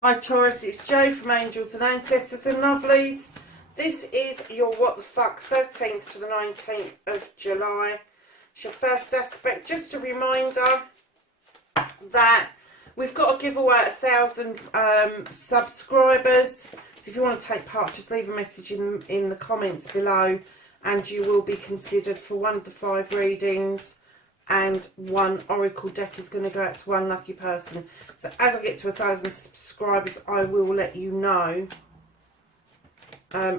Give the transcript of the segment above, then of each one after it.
Hi Taurus, it's Jo from Angels and Ancestors and Lovelies. This is your What the Fuck 13th to the 19th of July. It's your first aspect. Just a reminder that we've got to give away 1,000 subscribers. So if you want to take part, just leave a message in the comments below and you will be considered for one of the 5 readings. And one oracle deck is going to go out to one lucky person. So as I get to 1,000 subscribers, I will let you know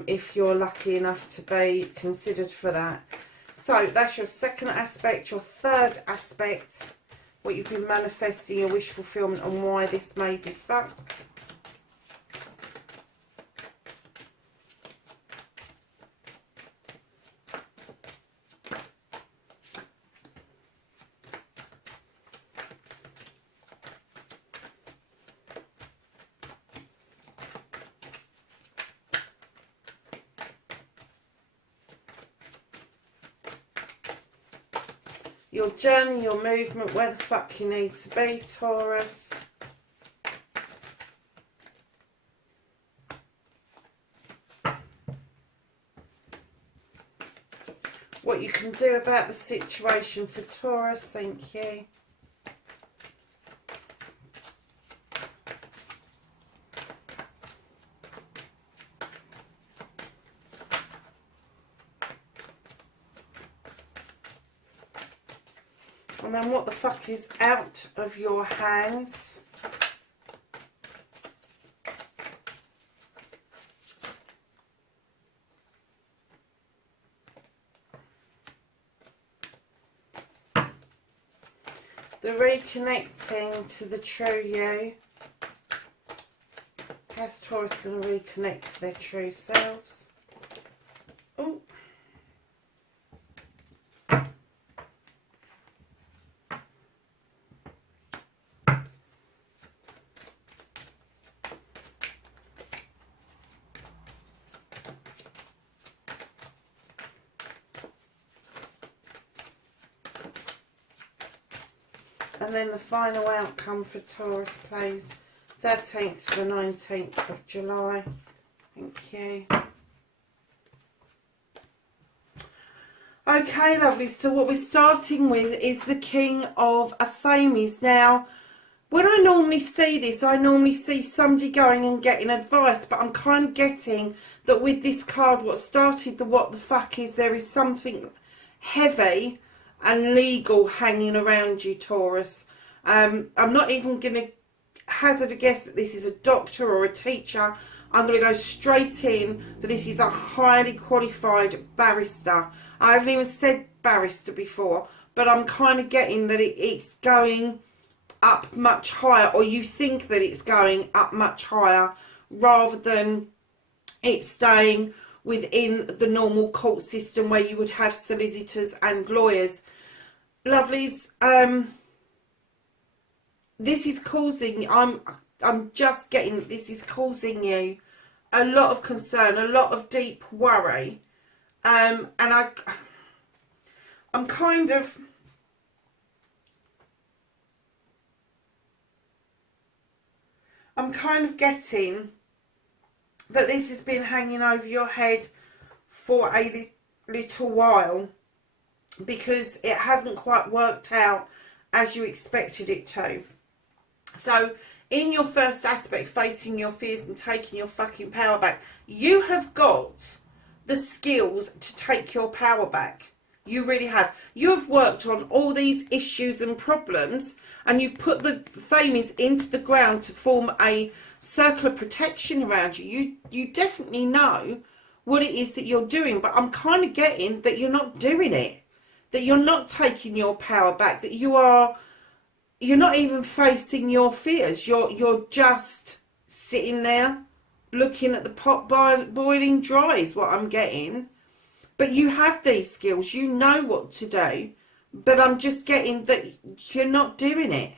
if you're lucky enough to be considered for that. So that's your second aspect. Your third aspect, what you've been manifesting, your wish fulfillment, and why this may be fucked. Your journey, your movement, where the fuck you need to be, Taurus. What you can do about the situation for Taurus, thank you. And then what the fuck is out of your hands? The reconnecting to the true you. How's Taurus going to reconnect to their true selves? Oh. And then the final outcome for Taurus, please. 13th to the 19th of July. Thank you. Okay, lovely. So what we're starting with is the King of Athames. Now, when I normally see this, I normally see somebody going and getting advice. But I'm kind of getting that with this card, what started the what the fuck is there is something heavy and legal hanging around you, Taurus. I'm not even going to hazard a guess that this is a doctor or a teacher. I'm going to go straight in that this is a highly qualified barrister. I haven't even said barrister before, but I'm kind of getting that it's going up much higher, or you think that it's going up much higher, rather than it staying within the normal court system where you would have solicitors and lawyers. Lovelies, this is causing, I'm just getting that this is causing you a lot of concern, a lot of deep worry, and I'm kind of getting that this has been hanging over your head for a little while, because it hasn't quite worked out as you expected it to. So in your first aspect, facing your fears and taking your fucking power back, you have got the skills to take your power back. You really have. You have worked on all these issues and problems, and you've put the Thames into the ground to form a circle of protection around you. You definitely know what it is that you're doing, but I'm kind of getting that you're not doing it. That you're not taking your power back, that you're not even facing your fears. You're just sitting there looking at the pot boiling dry is what I'm getting. But you have these skills, you know what to do, but I'm just getting that you're not doing it.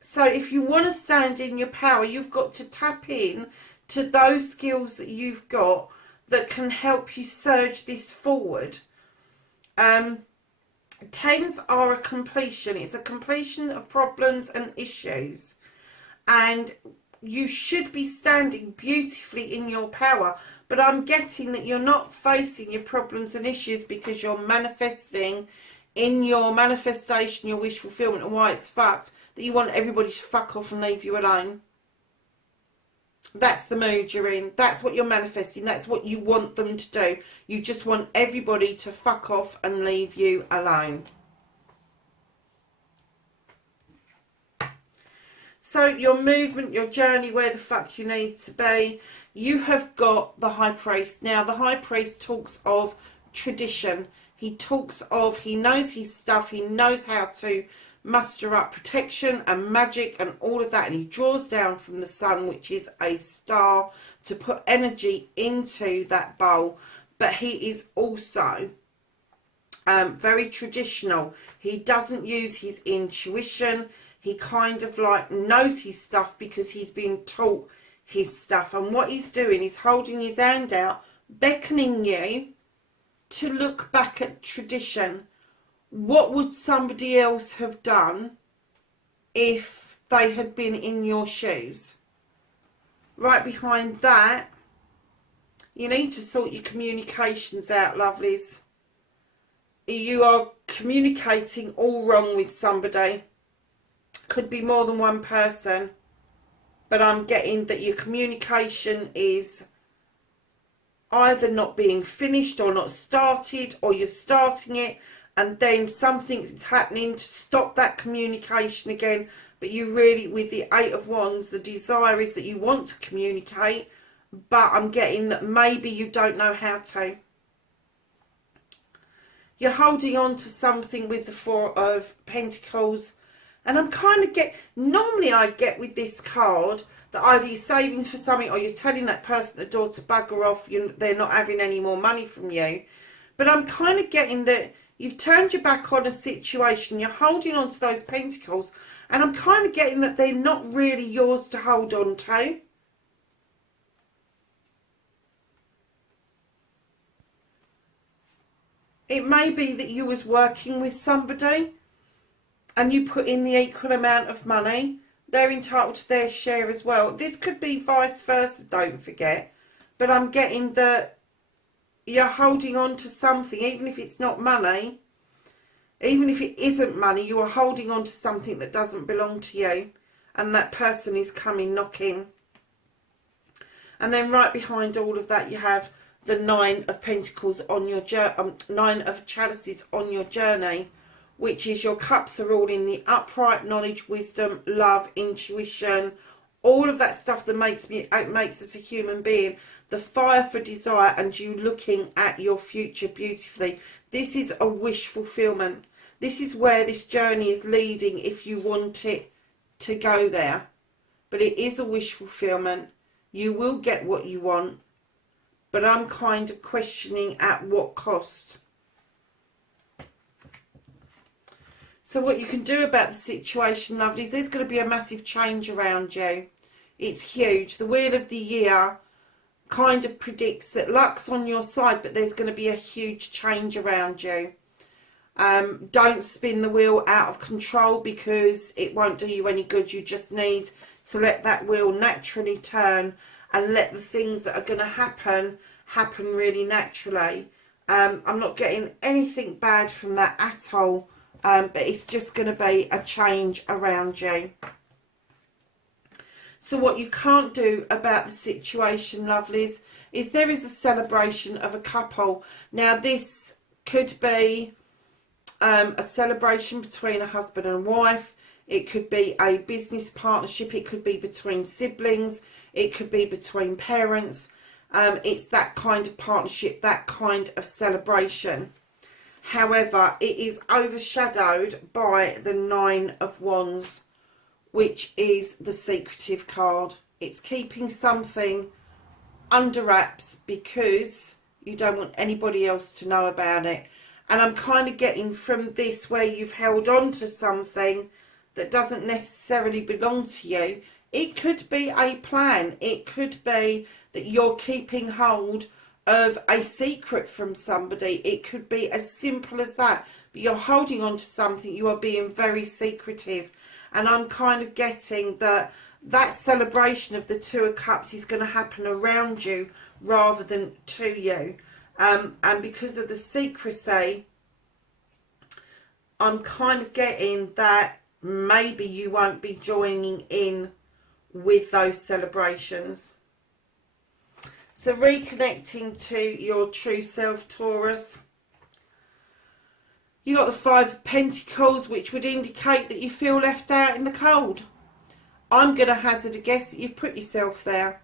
So if you want to stand in your power, you've got to tap in to those skills that you've got that can help you surge this forward. Tens are a completion. It's a completion of problems and issues. and you should be standing beautifully in your power. But I'm getting that you're not facing your problems and issues because you're manifesting in your manifestation, your wish fulfillment, and why it's fucked, that you want everybody to fuck off and leave you alone. That's the mood you're in. That's what you're manifesting. That's what you want them to do. You just want everybody to fuck off and leave you alone. So your movement, your journey, where the fuck you need to be. You have got the High Priest. Now, the High Priest talks of tradition. He talks of, he knows his stuff. He knows how to muster up protection and magic and all of that. And he draws down from the sun, which is a star, to put energy into that bowl. But he is also very traditional. He doesn't use his intuition. He kind of like knows his stuff because he's been taught his stuff. And what he's doing is holding his hand out, beckoning you to look back at tradition. What would somebody else have done if they had been in your shoes? Right behind that, you need to sort your communications out, lovelies. You are communicating all wrong with somebody. Could be more than one person, but I'm getting that your communication is either not being finished or not started, or you're starting it and then something's happening to stop that communication again. But you really, with the Eight of Wands, the desire is that you want to communicate, but I'm getting that maybe you don't know how to. You're holding on to something with the Four of Pentacles. And I'm kind of normally I get with this card that either you're saving for something or you're telling that person at the door to bugger off, they're not having any more money from you. But I'm kind of getting that you've turned your back on a situation, you're holding on to those pentacles, and I'm kind of getting that they're not really yours to hold on to. It may be that you was working with somebody and you put in the equal amount of money. They're entitled to their share as well. This could be vice versa, don't forget. But I'm getting that you're holding on to something, even if it's not money. Even if it isn't money, you are holding on to something that doesn't belong to you. And that person is coming knocking. And then right behind all of that, you have the Nine of Pentacles on your Nine of Chalices on your journey, which is your cups are all in the upright, knowledge, wisdom, love, intuition, all of that stuff that makes us a human being. The fire for desire and you looking at your future beautifully. This is a wish fulfillment. This is where this journey is leading if you want it to go there. But it is a wish fulfillment. You will get what you want. But I'm kind of questioning at what cost. So what you can do about the situation, lovelies, there's going to be a massive change around you. It's huge. The Wheel of the Year kind of predicts that luck's on your side, but there's going to be a huge change around you. Don't spin the wheel out of control because it won't do you any good. You just need to let that wheel naturally turn and let the things that are going to happen really naturally. I'm not getting anything bad from that at all. But it's just going to be a change around you. So what you can't do about the situation, lovelies, is there is a celebration of a couple. Now this could be a celebration between a husband and wife. It could be a business partnership. It could be between siblings. It could be between parents. It's that kind of partnership, that kind of celebration. However, it is overshadowed by the Nine of Wands, which is the secretive card. It's keeping something under wraps because you don't want anybody else to know about it. And I'm kind of getting from this where you've held on to something that doesn't necessarily belong to you. It could be a plan. It could be that you're keeping hold of a secret from somebody. It could be as simple as that. But you're holding on to something. You are being very secretive. And I'm kind of getting that that celebration of the Two of Cups is going to happen around you rather than to you. And because of the secrecy, I'm kind of getting that maybe you won't be joining in with those celebrations. So reconnecting to your true self, Taurus. You got the Five of Pentacles, which would indicate that you feel left out in the cold. I'm going to hazard a guess that you've put yourself there.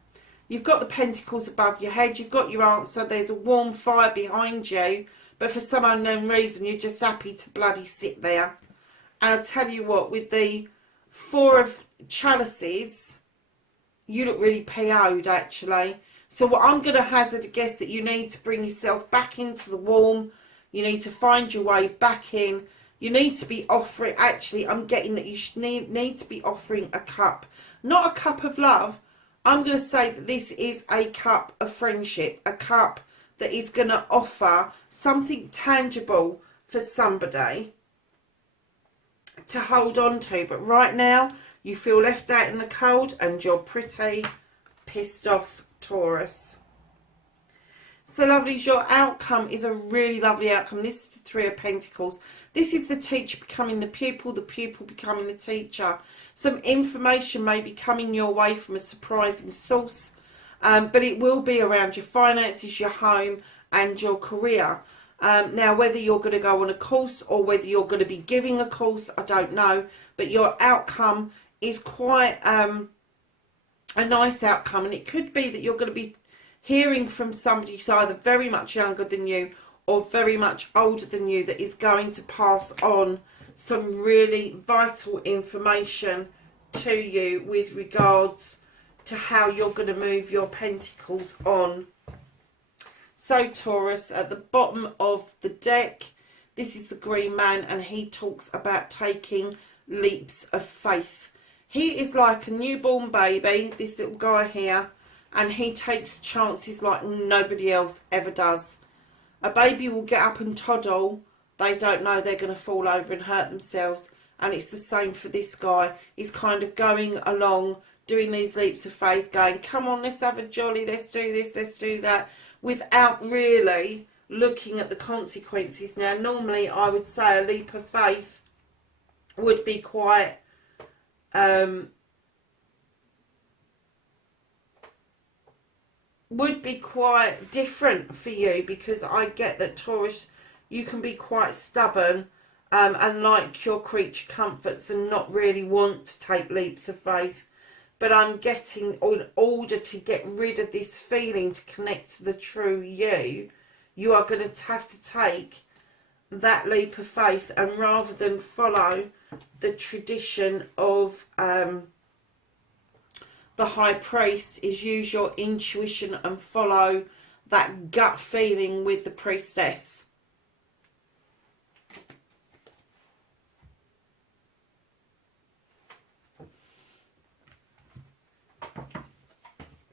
You've got the Pentacles above your head. You've got your answer. There's a warm fire behind you. But for some unknown reason, you're just happy to bloody sit there. And I tell you what, with the Four of Chalices, you look really PO'd actually. So what I'm going to hazard a guess that you need to bring yourself back into the warm. You need to find your way back in. You need to be offering, actually I'm getting that you should need to be offering a cup. Not a cup of love. I'm going to say that this is a cup of friendship. A cup that is going to offer something tangible for somebody to hold on to. But right now you feel left out in the cold and you're pretty pissed off, Taurus. So lovelies, your outcome is a really lovely outcome. This is the Three of Pentacles. This is the teacher becoming the pupil becoming the teacher. Some information may be coming your way from a surprising source, but it will be around your finances, your home and your career. Now, whether you're going to go on a course or whether you're going to be giving a course, I don't know. But your outcome is quite a nice outcome. And it could be that you're going to be hearing from somebody who's either very much younger than you or very much older than you that is going to pass on some really vital information to you with regards to how you're going to move your pentacles on. So Taurus, at the bottom of the deck, this is the Green Man, and he talks about taking leaps of faith. He is like a newborn baby, this little guy here, and he takes chances like nobody else ever does. A baby will get up and toddle. They don't know they're going to fall over and hurt themselves. And it's the same for this guy. He's kind of going along, doing these leaps of faith, going, come on, let's have a jolly, let's do this, let's do that, without really looking at the consequences. Now, normally I would say a leap of faith would be quite... would be quite different for you, because I get that, Taurus, you can be quite stubborn and like your creature comforts and not really want to take leaps of faith. But I'm getting, in order to get rid of this feeling, to connect to the true you, you are going to have to take that leap of faith, and rather than follow the tradition of the High Priest, is use your intuition and follow that gut feeling with the Priestess.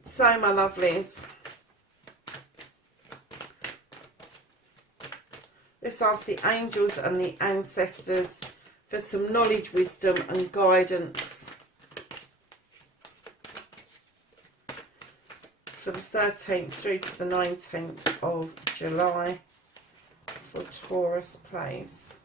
So my lovelies, let's ask the angels and the ancestors for some knowledge, wisdom and guidance for the 13th through to the 19th of July for Taurus, please.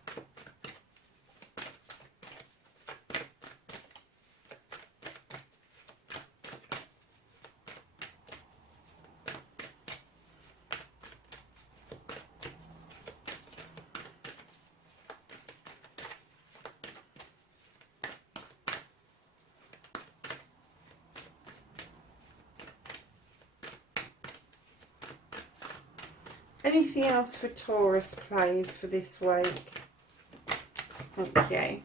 Anything else for Taurus, please, for this week? Okay.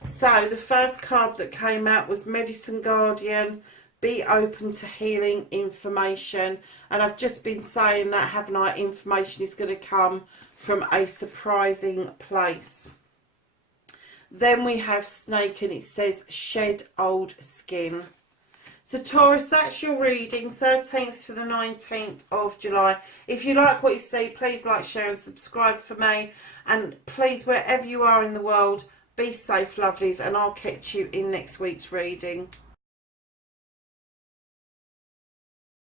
So, the first card that came out was Medicine Guardian. Be open to healing information. And I've just been saying that, haven't I? Information is going to come from a surprising place. Then we have Snake, and it says shed old skin. So Taurus, that's your reading, 13th to the 19th of July. If you like what you see, please like, share and subscribe for me. And please, wherever you are in the world, be safe, lovelies, and I'll catch you in next week's reading.